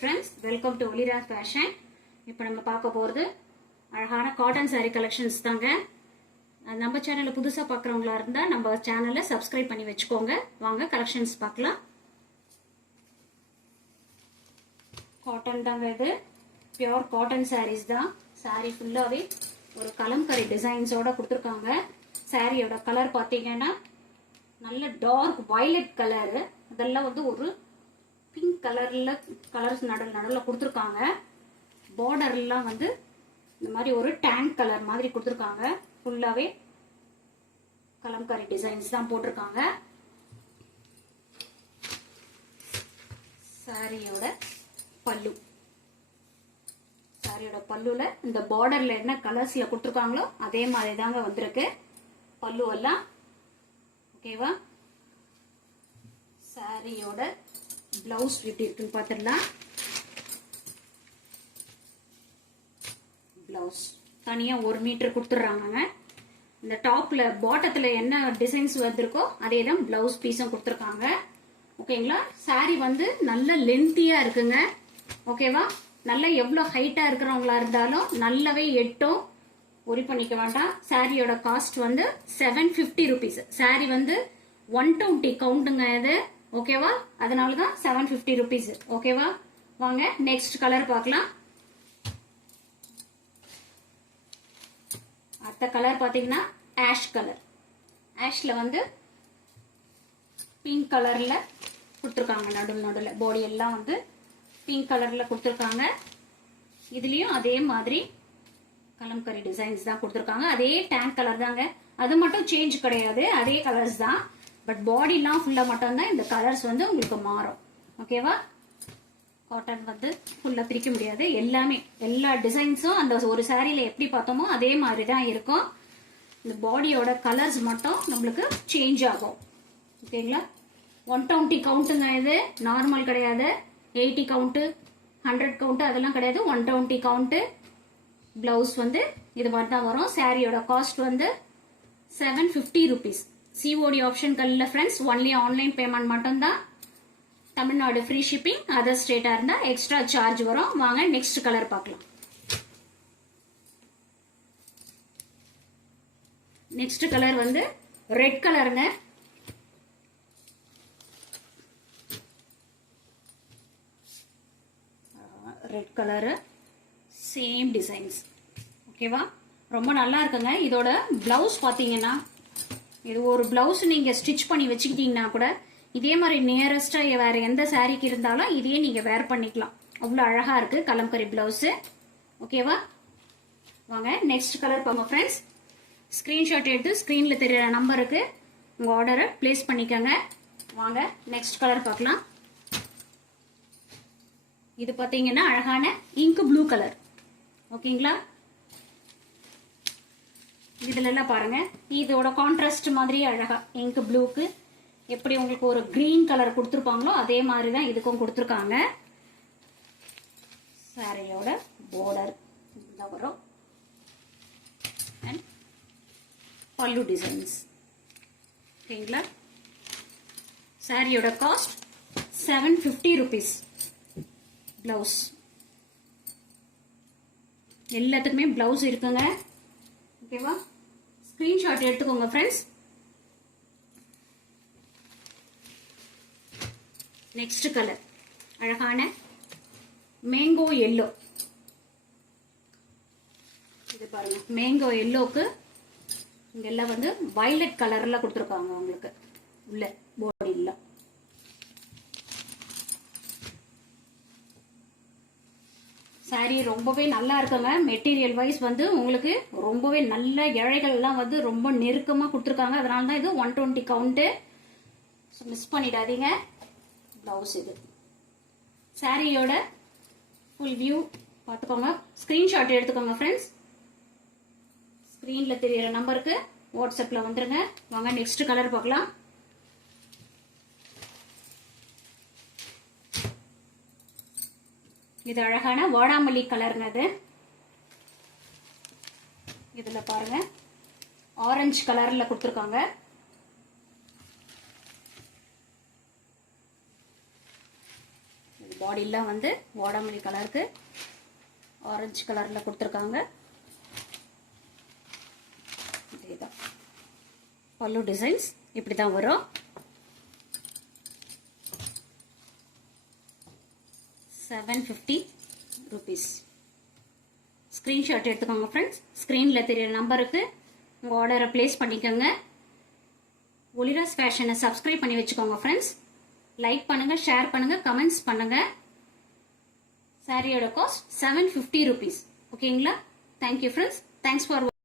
friends, welcome to Olira's Fashion. இப்போ நம்ம பார்க்க போறது அழகான காட்டன் saree collections தாங்க. நம்ம சேனலை புதுசா பார்க்கறவங்களா இருந்தா நம்ம சேனலை subscribe பண்ணி வெச்சுக்கோங்க. வாங்க collections பார்க்கலாம். காட்டன் தாங்க இது. பியூர் காட்டன் sarees தான். saree ஃபுல்லாவே ஒரு கலம்கரி டிசைன்ஸ் ஓட கொடுத்திருக்காங்க. சாரியோட கலர் பாத்தீங்கன்னா நல்ல டார்க் வயலட் கலர். அதெல்லாம் வந்து ஒரு பிங்க் கலர்ல கலர்ஸ் நடுவுல கொடுத்திருக்காங்க. பார்டர் எல்லாம் வந்து இந்த மாதிரி ஒரு டேங்க் கலர் மாதிரி கொடுத்திருக்காங்க. ஃபுல்லாவே கலம்கரி டிசைன்ஸ் தான் போட்டிருக்காங்க. சாரியோட பல்லு, சாரியோட பல்லுல இந்த பார்டர்ல என்ன கலர்ஸ்ல கொடுத்திருக்காங்களோ அதே மாதிரி தாங்க வந்திருக்கு பல்லு எல்லாம். ஓகேவா? சாரியோட பிளவுஸ் எப்படி இருக்குன்னு பாத்துடலாம். பிளவுஸ் தனியா 1 மீட்டர் கொடுத்துறாங்க. இந்த டாப்ல பாட்டத்துல என்ன டிசைன்ஸ் வந்திருக்கோ அதே தான் பிளவுஸ் பீஸும் கொடுத்துருக்காங்க. ஓகேங்களா? சாரி வந்து நல்ல லென்த்தியா இருக்குங்க. ஓகேவா? நல்ல எவ்வளவு ஹைட்டா இருக்கிறவங்களா இருந்தாலும் நல்லாவே எட்டும், ஒரி பண்ணிக்க வேண்டாம். சாரியோட காஸ்ட் வந்து 750 rupees. சாரி வந்து 120 கவுண்ட்டுங்க இது. ஓகேவா? அதனாலதான் 750 rupees. ஓகேவா? வாங்க நெக்ஸ்ட் கலர் பார்க்கலாம். அடுத்த கலர் பாத்தீங்கன்னா ஆஷ் கலர். ஆஷ்ல வந்து பிங்க் கலர்ல கொடுத்துருக்காங்க. நடுவுல பாடி எல்லாம் வந்து பிங்க் கலர்ல கொடுத்துருக்காங்க. இதுலயும் அதே மாதிரி கலம்கரி டிசைன்ஸ் தான் கொடுத்துருக்காங்க. அதே டேங்க் கலர் தாங்க, அது மட்டும் சேஞ்ச் கிடையாது, அதே கலர்ஸ் தான். பட் பாடிலாம் ஃபுல்லா மட்டும் தான் இந்த கலர்ஸ் வந்து உங்களுக்கு மாறும். ஓகேவா? காட்டன் வந்து ஃபுல்லா பிரிக்க முடியாது. எல்லாமே எல்லா டிசைன்ஸும் அந்த ஒரு சாரியில எப்படி பார்த்தோமோ அதே மாதிரி தான் இருக்கும். இந்த பாடியோட கலர்ஸ் மட்டும் நம்மளுக்கு சேஞ்ச் ஆகும். ஓகேங்களா? 120 கவுண்ட்டுங்க இது. நார்மல் கிடையாது. 80 கவுண்ட் 100 கவுண்ட் அதெல்லாம் கிடையாது. 120 கவுண்ட். பிளவுஸ் வந்து இது மாதிரி தான் வரும். சாரியோட காஸ்ட் வந்து 750 rupees. சிஓடி ஆப்ஷன் கல்ல ஃப்ரெண்ட்ஸ், ஒன்லி ஆன்லைன் பேமெண்ட் மட்டும் தான். தமிழ்நாடு ஃப்ரீ ஷிப்பிங், அதர் ஸ்டேட்டா இருந்தா எக்ஸ்ட்ரா சார்ஜ் வரும். வாங்க நெக்ஸ்ட் கலர் பார்க்கலாம். நெக்ஸ்ட் கலர் வந்து ரெட் கலருங்க. Red colour, same designs. ஓகேவா? ரொம்ப நல்லா இருக்குங்க. இதோட பிளவுஸ் பாத்தீங்கன்னா, இது ஒரு பிளவுஸ் நீங்க ஸ்டிச் பண்ணி வச்சுக்கிட்டீங்கன்னா கூட இதே மாதிரி நியரஸ்டா வேற எந்த சாரிக்கு இருந்தாலும் இதையே நீங்க வேர் பண்ணிக்கலாம். அவ்வளவு அழகா இருக்கு கலம்கரி பிளவுஸ். ஓகேவா? வாங்க நெக்ஸ்ட் கலர் பாருங்க ஃப்ரெண்ட்ஸ். ஸ்கிரீன்ஷாட் எடுத்து ஸ்கிரீன்ல தெரியற நம்பருக்கு உங்க ஆர்டரை பிளேஸ் பண்ணிக்கோங்க. வாங்க நெக்ஸ்ட் கலர் பார்க்கலாம். இது பாத்தீங்கன்னா அழகான இங்க் ப்ளூ கலர். ஓகேங்களா? இதுல எல்லாம் பாருங்க, இதோட கான்ட்ராஸ்ட் மாதிரி அழகா இங்க் ப்ளூக்கு எப்படி உங்களுக்கு ஒரு கிரீன் கலர் கொடுத்துருப்பாங்களோ அதே மாதிரி தான் இதுக்கும் கொடுத்துருக்காங்க. சாரியோட பார்டர் வரும். அண்ட் பல்லு டிசைன்ஸ். ஓகேங்களா? சாரியோட காஸ்ட் 750 rupees. பிளவுஸ் எல்லாத்துக்குமே பிளவுஸ் இருக்குங்க. ஓகேவா? ஸ்கிரீன்ஷாட் எடுத்துக்கோங்க ஃப்ரெண்ட்ஸ். நெக்ஸ்ட் கலர் அழகான மேங்கோ எல்லோ. இது பாருங்க, மேங்கோ எல்லோக்கு இங்கெல்லாம் வந்து வயலட் கலர்ல கொடுத்துருக்காங்க உங்களுக்கு உள்ள பாடியில. சாரி ரொம்பவே நல்லா இருக்குங்க. மெட்டீரியல் வைஸ் வந்து உங்களுக்கு ரொம்பவே நல்ல இழைகள் எல்லாம் வந்து ரொம்ப நெருக்கமா கொடுத்துருக்காங்க. அதனால தான் இது 120 கவுண்ட். மிஸ் பண்ணிடாதீங்க. பிளவுஸ் இது. சாரியோட ஃபுல் வியூ பார்த்துக்கோங்க. ஸ்கிரீன்ஷாட் எடுத்துக்கோங்க ஃப்ரெண்ட்ஸ். ஸ்கிரீன்ல தெரியற நம்பருக்கு வாட்ஸ்அப்ல வந்துருங்க. வாங்க நெக்ஸ்ட் கலர் பார்க்கலாம். இது அழகான வாடாமல்லி கலருங்க. அது இதுல பாருங்க ஆரஞ்சு கலர்ல கொடுத்துருக்காங்க. பாடியெல்லாம் வந்து வாடாமல்லி கலருக்கு ஆரஞ்சு கலரில் கொடுத்துருக்காங்க. இதேதான் பல்லு டிசைன்ஸ் இப்படி தான் வரும். ₹750. ஸ்க்ரீன்ஷாட் எடுத்துக்கோங்க ஃப்ரெண்ட்ஸ். ஸ்க்ரீனில் தெரியுற நம்பருக்கு உங்கள் ஆர்டரை ப்ளேஸ் பண்ணிக்கோங்க. ஒலிராஸ் ஃபேஷனை சப்ஸ்கிரைப் பண்ணி வச்சுக்கோங்க ஃப்ரெண்ட்ஸ். லைக் பண்ணுங்கள், ஷேர் பண்ணுங்கள், கமெண்ட்ஸ் பண்ணுங்கள். சாரியோட காஸ்ட் ₹750. ஓகேங்களா? Thank you friends. Thanks for